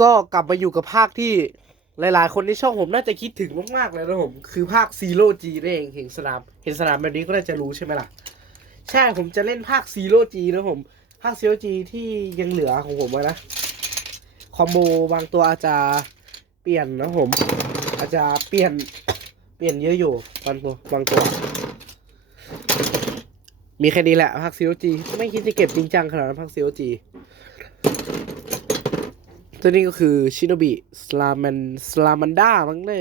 ก็กลับมาอยู่กับภาคที่หลายๆ คนในช่องผมน่าจะคิดถึงมากๆเลยนะผม คือภาคซีโร่จีนั่นเองเห็นสนามเห็นสนามแบบนี้ก็น่าจะรู้ใช่ไหมล่ะ ใช่ผมจะเล่นภาคซีโร่จีนะผม ภาคซีโร่จีที่ยังเหลือของผมนะ คอมโบบางตัวอาจจะเปลี่ยนนะผม อาจจะเปลี่ยนเปลี่ยนเยอะอยู่บางตัวบางตัว มีแค่นี้แหละภาคซีโร่จีไม่คิดจะเก็บจริงจังขนาดนั้นภาคซีโร่จี ตัวนี้ก็คือชิโนบิสลามันสลามันด้ามั้งได้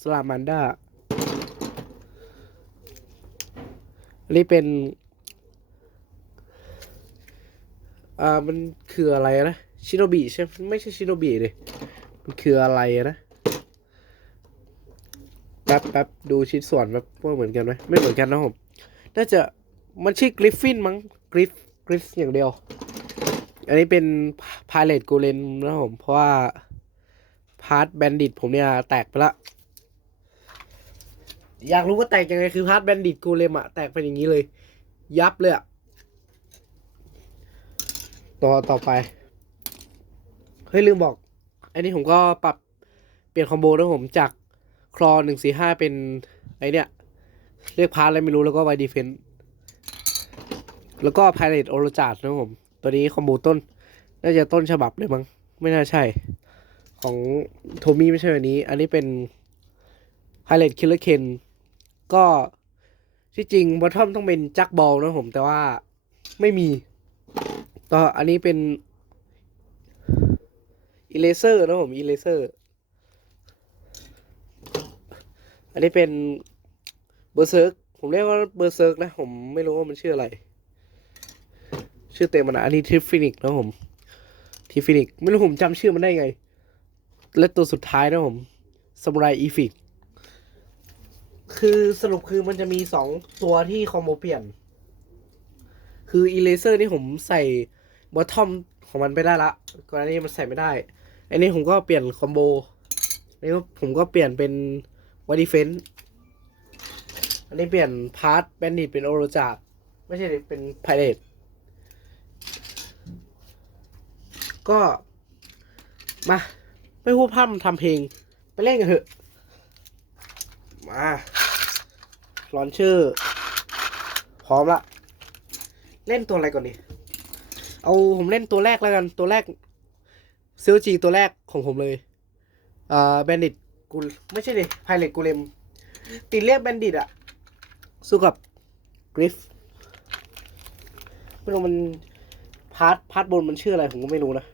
สลามันด้าอันนี้เป็น อ่า มันคืออะไรนะ ชิโนบิใช่ไหมไม่ใช่ชิโนบิเลยมันคืออะไรนะ แป๊บแป๊บดูชิ้นส่วนแป๊บว่าเหมือนกันไหม ไม่เหมือนกันนะผม น่าจะ มันชื่อกริฟฟินมั้ง กริฟ กริฟอย่างเดียว อันนี้เป็นพาเลตกูเลนนะผม เพราะว่า พาร์ทแบนดิตผมเนี่ยแตกไปละ อยากรู้ว่าแตกยังไงคือพาร์ทแบนดิตกูเลมอะแตกเป็นอย่างนี้เลย ยับเลยอะต่อต่อไป เฮ้ยลืมบอก อันนี้ผมก็ปรับเปลี่ยนคอมโบนะผมจากคลอหนึ่งสี่ห้าเป็นไอเนี่ย เรียกพาร์ทอะไรไม่รู้แล้วก็ไวดีเฟนแล้วก็พาเลตโอโรจาดนะผม ตัวนี้คอมโบต้น น่าจะต้นฉบับเลยมั้ง ไม่น่าใช่ ของโทมี่ไม่ใช่อันนี้ อันนี้เป็น Pilot Killer Ken ก็ที่จริงบอททอมต้องเป็นจักบอลนะผม แต่ว่าไม่มีต่ออันนี้เป็นอีเลเซอร์นะผมอีเลเซอร์ อันนี้เป็นเบอร์เซิร์กผมเรียกว่าเบอร์เซิร์กนะ ผมไม่รู้ว่ามันชื่ออะไร ชื่อเต็มมันอะอันนี้ทิฟฟินิกนะผมทิฟฟินิกไม่รู้ผมจำชื่อมันได้ไง และตัวสุดท้ายนะผมซามูไรอีฟิกคือสรุปคือมันจะมีสองตัวที่คอมโบเปลี่ยน คืออีเลเซอร์นี่ผมใส่บอททอมของมันไปได้ละก่อนหน้านี้มันใส่ไม่ได้ อันนี้ผมก็เปลี่ยนคอมโบอันนี้ผมก็เปลี่ยนเป็นวอดีเฟนอันนี้เปลี่ยนพาร์ทแบนดิตเป็นโอโรจาดไม่ใช่เป็นไพเรต ก็มาไม่พูดพร่ำทำเพลง ไปเล่นกันเถอะ มา ลอนเชอร์ พร้อมละ เล่นตัวอะไรก่อนดีเอาผมเล่นตัวแรกแล้วกัน ตัวแรกเซลจีตัวแรกของผมเลย อ่าแบนดิตกูไม่ใช่ดิไพเรตกูเลมติดเรียกแบนดิตอะสู้กับกริฟไม่รู้มันพาร์ทพาร์ทบนมันชื่ออะไรผมก็ไม่รู้นะ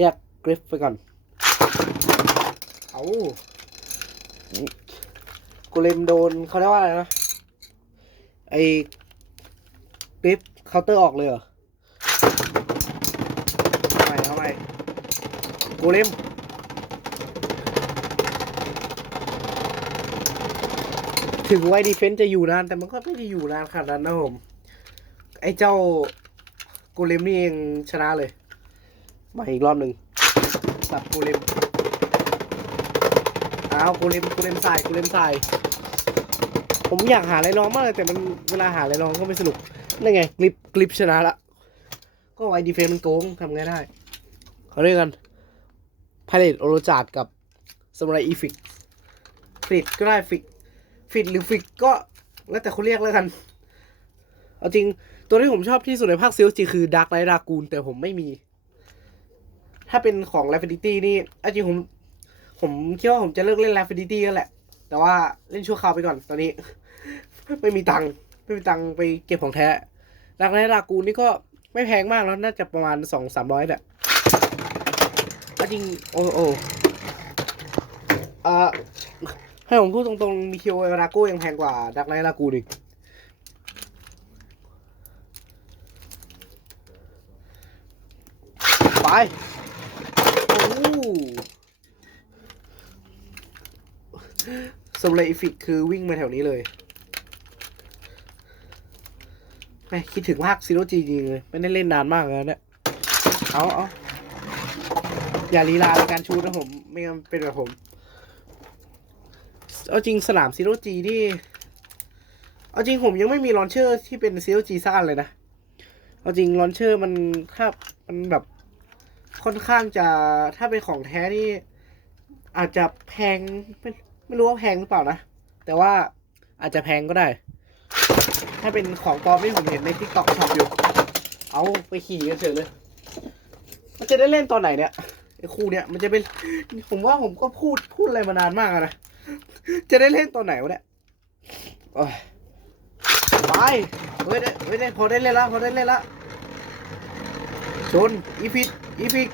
เรียกกริฟไปก่อน เอากูเลมโดนเขาเรียกว่าอะไรนะ ไอ้กริฟเคาน์เตอร์ออกเลยเหรอทำไมทำไมกูเลมถึงไวดีเฟนต์จะอยู่นาน แต่มันก็ไม่ได้อยู่นานขนาดนั้นนะผม ไอ้เจ้ากูเลมนี่เองชนะเลย มาอีกรอบหนึ่งสับกูเลมอ้าวกูเลมกูเลมใส่กูเลมใส่ผมอยากหาอะไรลองมากเลยแต่มันเวลาหาอะไรลองก็ไม่สนุกนั่นไงกลิปกลิปชนะละ ก็ไอดีเฟนมันโกงทำไงได้เขาเรียกกันพาเลตโอโรจาดกับสมุไรอีฟิกฟิตก็ได้ฟิกฟิตหรือฟิกก็แล้วแต่เขาเรียกแล้วกัน เอาจริงตัวที่ผมชอบที่สุดในภาคซีลจีคือดาร์กไ h ดากูนแต่ผมไม่มี ถ้าเป็นของ l a f i n i t y นี่อาจริงผม ผมคิดว่าผมจะเลิกเล่น l a f i n i t y แล้วแหละ แต่ว่าเล่นชั่วคราวไปก่อนตอนนี้ ไม่มีตังค์ไม่มีตังค์ไปเก็บของแท้ดากไ h ดากูนนี่ก็ไม่แพงมากแล้วน่าจะประมาณสองสามร้อยแหละจริงโอ้โอ้เอ่อให้ผมพูดตรงๆ มีคิวเอราก้ยังแพงกว่าดาร์กไ h ดากูนอีกไปโอ้ สมเลอีฟิกคือวิ่งมาแถวนี้เลยแม่คิดถึงภาคซีโร่จีจริงเลย ไม่ได้เล่นนานมากแล้วเนี่ย เอาเอาอย่าลีลาในการชูนะผม ไม่งั้นเป็นแบบผม เอาจริงสนามซีโร่จีนี่ เอาจริงผมยังไม่มีลอนเชอร์ที่เป็นซีโร่จีสักอันเลยนะ เอาจริงลอนเชอร์มันถ้ามันแบบค่อนข้างจะถ้าเป็นของแท้นี่ อาจจะแพง ไม่รู้ว่าแพงหรือเปล่านะ แต่ว่าอาจจะแพงก็ได้ ถ้าเป็นของปลอมที่ผมเห็นในทิกตอกช็อปอยู่ เอาไปขี่กันเฉยเลย มันจะได้เล่นตอนไหนเนี่ยไอ้คู่เนี่ยมันจะเป็น ผมว่าผมก็พูดพูดอะไรมานานมากนะ จะได้เล่นตอนไหนวะเนี่ยไปเฮ้ยได้เฮ้ยได้พอได้เล่นแล้วพอได้เล่นแล้วชนอีพิกอีพิก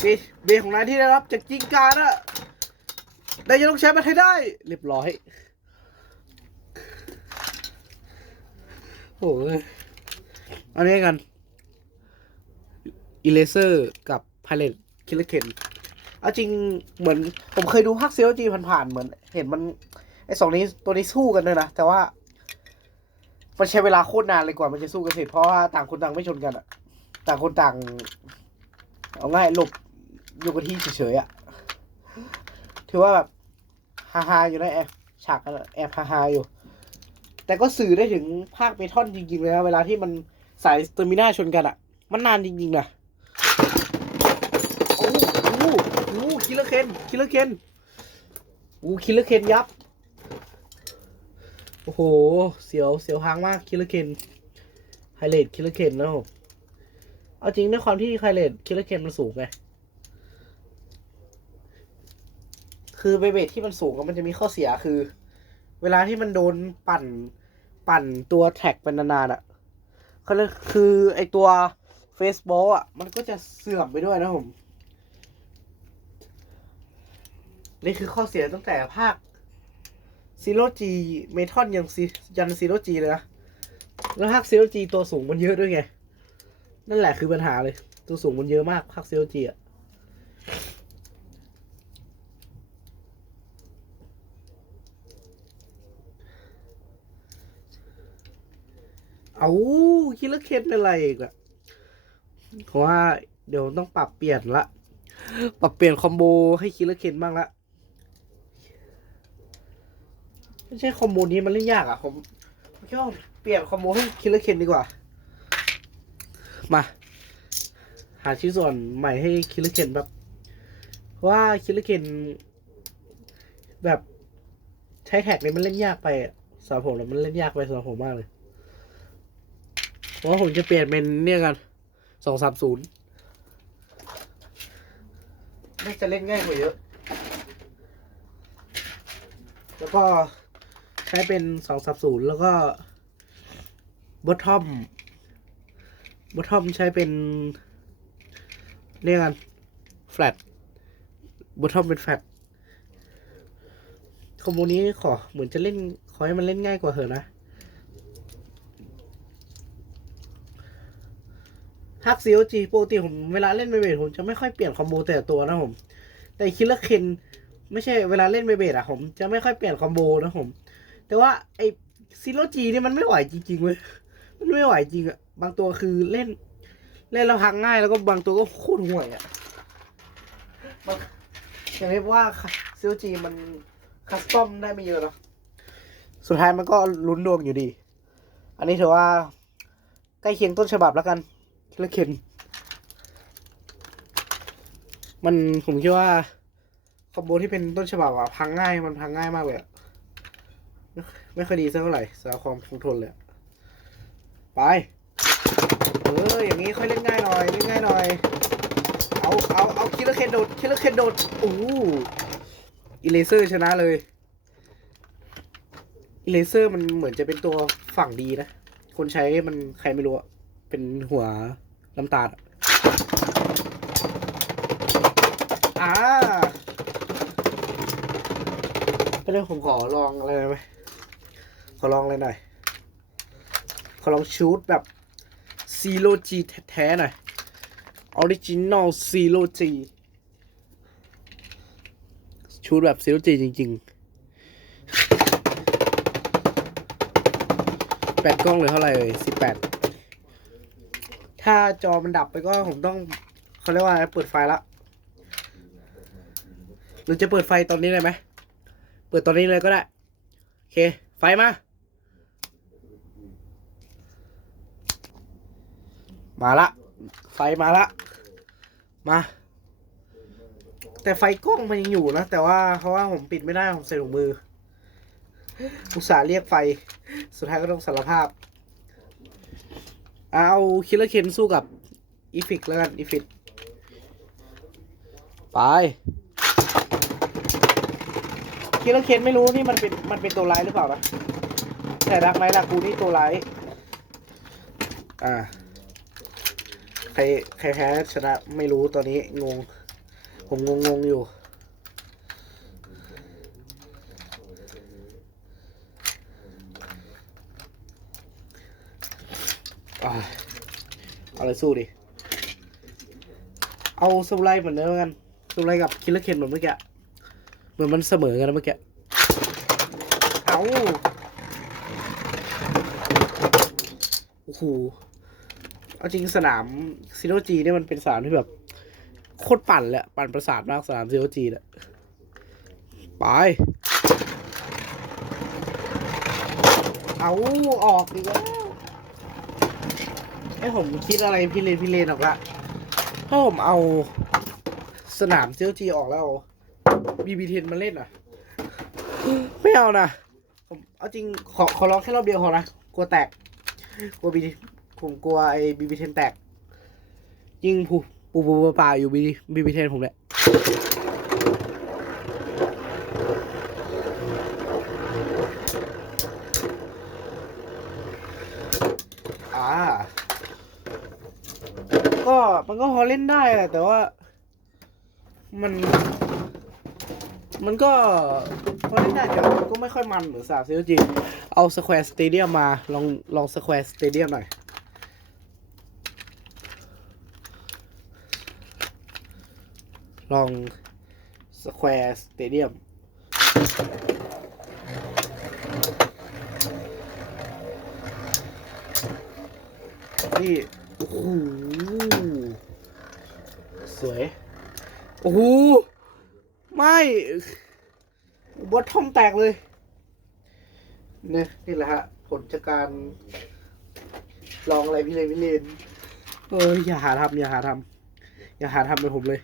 เบเบของนายที่ได้รับจากจิงการอะ ได้จะต้องใช้มันให้ได้ เรียบร้อย โอ้ยเอาเนี้กันอีเลเซอร์กับพาเลตคิลเลเคนเอาจริงเหมือนผมเคยดูภาคเซลจีผ่านๆเหมือน เห็นมัน ไอสองนี้ตัวนี้สู้กันเลยนะ แต่ว่ามันใช้เวลาโคตรนานเลยกว่ามันจะสู้กันเสร็จเพราะว่าต่างคนต่างไม่ชนกันอะต่างคนต่าง เอาง่ายหลบอยู่กับที่เฉยๆอะ ถือว่าแบบฮาฮาอยู่นะแอบฉากแอบฮาฮาอยู่ แต่ก็สื่อได้ถึงภาคเมทอนจริงๆเลยนะเวลาที่มันสายสเตอร์มิน่าชนกันอะมันนานจริงๆนะโอ้โหโอ้โหคิลเลอร์เคนคิลเลอร์เคนโอ้คิลเลอร์เคนยับโอ้โห เสียวเสียวหางมากคิลเลอร์เคนไฮเลดคิลเลอร์เคนนะผมเอาจริงด้วยความที่ไฮเลดคิลเลอร์เคนมันสูงไง คือเบเบทที่มันสูงอะมันจะมีข้อเสียคือ เวลาที่มันโดนปั่นปั่นตัวแท็กเป็นนานๆอะเขาเลยคือไอตัวเฟสบอลอะ มันก็จะเสื่อมไปด้วยนะผม นี่คือข้อเสียตั้งแต่ภาคซีโร่จีเมทอนยังซียันซีโร่จีเลยนะ แล้วภาคซีโร่จีตัวสูงมันเยอะด้วยไง นั่นแหละคือปัญหาเลย ตัวสูงมันเยอะมากภาคซีโร่จีอะ เอาคิดแล้วเคนเป็นไรอีกอะเพราะว่าเดี๋ยวต้องปรับเปลี่ยนละ ปรับเปลี่ยนคอมโบให้คิดแล้วเคนบ้างละ ไม่ใช่คอมโบนี้มันเล่นยากอะผมผมคิดว่าเปลี่ยนคอมโบให้คิลเลอร์เคนดีกว่า มา หาชิ้นส่วนใหม่ให้คิลเลอร์เคนแบบเพราะว่าคิลเลอร์เคนแบบใช้แท็กนี้มันเล่นยากไปสำหรับผมแล้วมันเล่นยากไปสำหรับผมมากเลย เพราะว่าผมจะเปลี่ยนเป็นเนี่ยกันสองสามศูนย์น่าจะเล่นง่ายกว่าเยอะ แล้วก็ใช้เป็นสองสับศูนย์แล้วก็บอททอมบอททอมใช้เป็นเรียกกันแฟลตบอททอมเป็นแฟลตคอมโบนี้ขอเหมือนจะเล่น ขอให้มันเล่นง่ายกว่าเถอะนะ ฮักซีโอจีปกติผมเวลาเล่นเบเบดผมจะไม่ค่อยเปลี่ยนคอมโบแต่ตัวนะผม แต่คิลเลอร์เคนไม่ใช่เวลาเล่นเบเบดอะผมจะไม่ค่อยเปลี่ยนคอมโบนะผม แต่ว่าไอซิโรจีนี่มันไม่ไหวจริงๆเว้ยมันไม่ไหวจริงอะบางตัวคือเล่น เล่นแล้วพังง่ายแล้วก็บางตัวก็โคตรห่วยอะอย่างที่ว่าซิโรจีมันคัสตอมได้ไม่เยอะหรอกสุดท้ายมันก็ลุ้นดวงอยู่ดี อันนี้ถือว่าใกล้เคียงต้นฉบับแล้วกัน คิลเลอร์เคนมันผมคิดว่าคอมโบที่เป็นต้นฉบับอะพังง่ายมันพังง่ายมากเลยอะไม่ไม่ค่อยดีสักเท่าไหร่สำหรับความคงทนเลยไปเอออย่างนี้ค่อยเล่นง่ายหน่อยเล่นง่ายหน่อย เอาเอาเอาคิลเลอร์เคนโดดคิลเลอร์เคนโดดโอ้อีเลเซอร์ชนะเลยอีเลเซอร์มันเหมือนจะเป็นตัวฝั่งดีนะ คนใช้มันใครไม่รู้เป็นหัว น้ำตาลอ่าก็เรื่องผมขอลองอะไรไหมขอลองอะไรหน่อย ขอลองชูดแบบซีโรจีแท้ๆหน่อยออริจินอลซีโรจีชูดแบบซีโรจีจริง ๆแปดกล้องเลยเท่าไหร่เลยสิบแปด ถ้าจอมันดับไปก็ผมต้องเขาเรียกว่าอะไรเปิดไฟละหรือจะเปิดไฟตอนนี้เลยไหมเปิดตอนนี้เลยก็ได้โอเค ไฟมามาละ ไฟมาละ มา แต่ไฟกล้องมันยังอยู่นะ แต่ว่าเพราะว่าผมปิดไม่ได้ ผมใส่ถุงมือ อุตส่าห์เรียกไฟ สุดท้ายก็ต้องสารภาพ เอาคิลเลอร์เคนสู้กับอีฟิกแล้วกันอีฟิกไปคิลเลอร์เคนไม่รู้นี่มันเป็นมันเป็นตัวร้ายหรือเปล่านะแต่ดักไนท์ดักกูนี่ตัวร้ายอ่าใครใครแพ้ชนะไม่รู้ตอนนี้งง ผมงงงๆอยู่ อ่าเอะไรสู้ดิ เอาสมุไรเหมือนเดิมกันสมุไรกับคิลเลอร์เคนเหมือนเมื่อกี้ เหมือนมันเสมอกันนะเมื่อกี้ เอาโอ้โห เอาจริงสนามซีโรจีเนี่ยมันเป็นสนามที่แบบโคตรปั่นเลยอะปั่นประสาทมากสนามซีโรจีเนี่ยไป เอาออกอีกแล้ วไอ้ผมคิดอะไรพี่เลนพี่เลนออกละถ้าผมเอาสนามซีโรจีออกแล้วบีบีเทนมาเล่นอะ ไม่เอานะผมเอาจริงขอขอร้องแค่รอบเดียวพอนะกลัวแตกกลัวบีผมกลัวไอ้บีบีเทนแตก ยิงผูปูปูปลาปลาอยู่บีบีเทนผมเนี่ยา็มันก็พอเล่นได้แหละแต่ว่า มัน มันก็พอเล่นได้แต่มันก็ไม่ค่อยมันเหมือนสามซีจีเอาสแควร์สเตเดียมมาลองลองสแควร์สเตเดียมหน่อยลองสแควร์สเตเดียมนี่โอ้โห วยโอ้โหไม่บอททอมแตกเลยเนี่ยนี่แหละฮะ ผลจากการ ลองอะไรพี่เลยพี่เลนเอออย่าหาทำอย่าหาทำอย่าหาทำเป็นผมเลย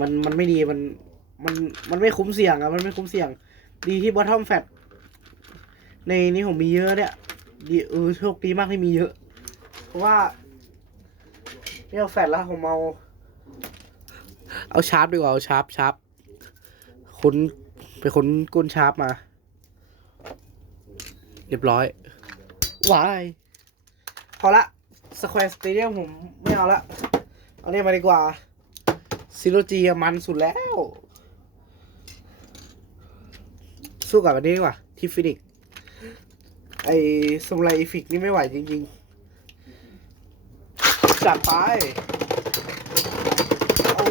มันมันไม่ดีมันมันมันไม่คุ้มเสี่ยงอะมันไม่คุ้มเสี่ยง ดีที่บอททอมแฟตในนี้ผมมีเยอะเนี่ยดีเออโชคดีมากที่มีเยอะ เพราะว่า ไม่เอาแฟตแล้วผมเอา เอาชาร์ปดีกว่า เอาชาร์ปชาร์ปค้นไปค้นก้นชาร์ปมา เรียบร้อยวายพอละสแควร์สเตเดียมผมไม่เอาละ เอาเนี่ยมาดีกว่าซิโรจีมันสุดแล้ว สู้กับอันนี้ดีกว่า ทิฟฟินิก ไอสมุไรฟิกนี่ไม่ไหวจริง ๆ จัดไปโอ้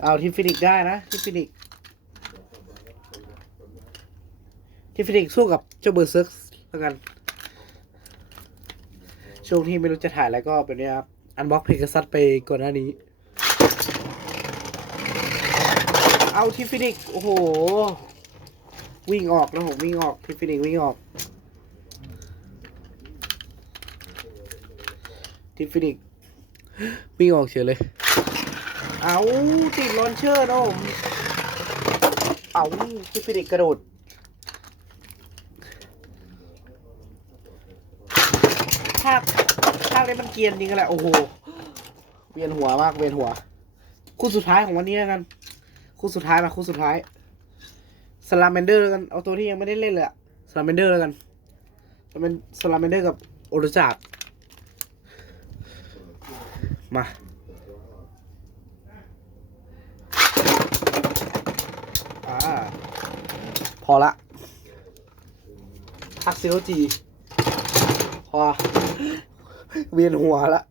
เอาทิฟฟินิกได้นะทิฟฟินิกทิฟฟินิกสู้กับเจ้าเบอร์เซิร์กแล้วกัน ช่วงที่ไม่รู้จะถ่ายอะไรก็เป็นเนี้ยครับอันบ็อกเพกซัสไปก่อนหน้านี้ เอาทิฟฟินิกโอ้โห วิ่งออกแล้วผมวิ่งออกทิฟฟินิกวิ่งออก ทิฟฟินิกวิ่งออกเฉยเลย เอาติดลอนเชอร์นะผมเอาทิฟฟินิกกระโดดภาคภาคนี้มันเกียนจริงกันแหละ โอ้โห เวียนหัวมาก เวียนหัว คู่สุดท้ายของวันนี้แล้วกัน คู่สุดท้ายมาคู่สุดท้ายสลาเมนเดอร์แล้วกัน เอาตัวที่ยังไม่ได้เล่นเลยอะสลาเมนเดอร์แล้วกันเป็นสลาเมนเดอร์กับโอรุจัก มา พอละพักซิโรจีพอเวียนหัวละ